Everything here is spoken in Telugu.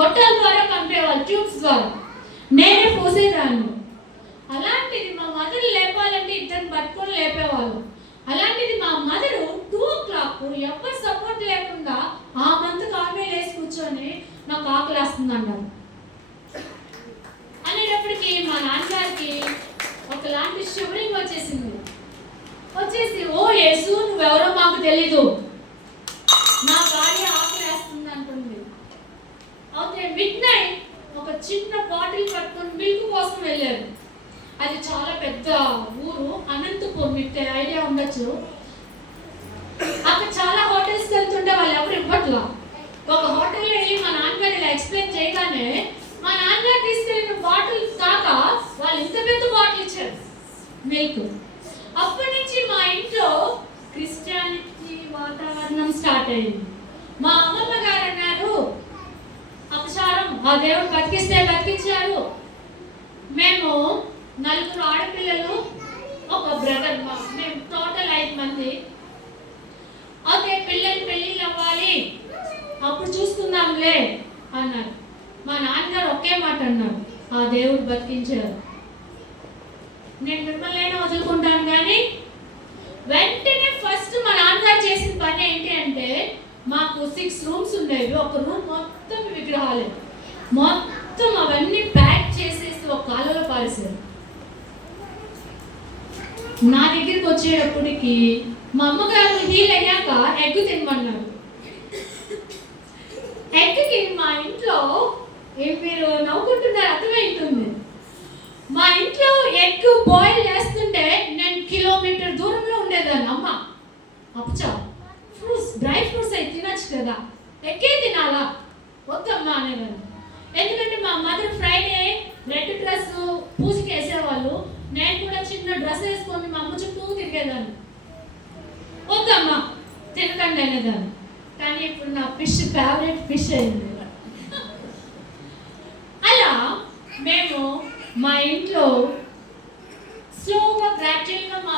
గొట్టాల ద్వారా పంపేవాళ్ళు, ట్యూబ్స్ ద్వారా. నేనే పోసేదాన్ని. అలాంటిది మా మదర్ లేపాలంటే ఇద్దరు పట్టుకొని లేపేవాళ్ళు. అలాంటిది మా మదరు 2 o'clock ఎవరు సపోర్ట్ లేకుండా ఆ మంత్ కామే లేసి కూర్చొని నాకు ఆకలేస్తుంది అన్నారు. అనేటప్పటికి మా నాన్నగారికి ఒకలాంటి షివరింగ్ వచ్చేసి, ఓ యేసు నువ్వెవరో మాకు తెలీదు, నా భార్య ఆకలేస్తుంది అంటుంది. అయితే మిడ్ నైట్ ఒక చిన్న బాటిల్ పట్టుకొని మిల్క్ కోసం వెళ్ళారు. అది చాలా పెద్ద ఊరు, అనంతపూర్, మీకు ఐడియా ఉండొచ్చు. అక్కడ చాలా హోటల్స్కి వెళ్తుంటే వాళ్ళు ఎవరు ఇవ్వట్లా. ఒక హోటల్లో వెళ్ళి మా నాన్నగారు ఇలా ఎక్స్ప్లెయిన్ చేయగానే మా నాన్నగారు తీసుకెళ్ళిన బాటిల్ దాకా వాళ్ళు ఇంత పెద్ద బాటిల్ ఇచ్చారు మిల్క్. అప్పటి నుంచి మా ఇంట్లో క్రిస్టియానిటీ వాతావరణం స్టార్ట్ అయింది. మా అమ్మమ్మ గారు అన్నారు, అపచారం, ఆ దేవుడు బతికిస్తే బతికించారు. మేము 4 ఆడపిల్లలు, ఒక బ్రదర్, మేము టోటల్ 5 మంది. అదే పిల్లలు పెళ్ళిళ్ళు అవ్వాలి, అప్పుడు చూసుకుందాంలే అన్నారు. మా నాన్నగారు ఒకే మాట అన్నారు, ఆ దేవుడు బతికించారు. నేను మిమ్మల్ని వదులుకుంటాను కానీ వెంటనే ఫస్ట్ మా నాన్నగారు చేసిన పని ఏంటి అంటే, మాకు 6 రూమ్స్ ఉండేవి. ఒక రూమ్ మొత్తం విగ్రహాలే, మొత్తం అవన్నీ ప్యాక్ చేసేసి ఒక కాలువలో పారేశారు. నా దగ్గరికి వచ్చేటప్పటికి మా అమ్మగారు హీల్ అయ్యాక ఎగ్ తినమన్నారు. ఎగ్కి మా ఇంట్లో మీరు నవ్వుకుంటున్నారు, అర్థమైంటుంది. మా ఇంట్లో ఎగ్ బాయిల్ చేస్తుంటే నేను కిలోమీటర్ దూరంలో ఉండేదాన్ని. అమ్మ అప్పచా ఫ్రూట్స్, డ్రై ఫ్రూట్స్ అయితే తినచ్చు కదా, ఎగ్గే తినాలా, వద్దమ్మా అనేవాళ్ళు. ఎందుకంటే మా మదర్ ఫ్రైడే రెడ్ డ్రెస్ పూజకి వేసేవాళ్ళు. నేను కూడా చిన్న డ్రెస్ వేసుకొని మా అమ్మ చుట్టూ తిరిగేదాన్ని. వద్దమ్మా తినకండి అనేదాన్ని. కానీ ఇప్పుడు నా ఫిష్ ఫేవరెట్ ఫిష్ అయింది. అలా మేము మా ఇంట్లో స్లోగా గ్రాడ్యువల్గా మా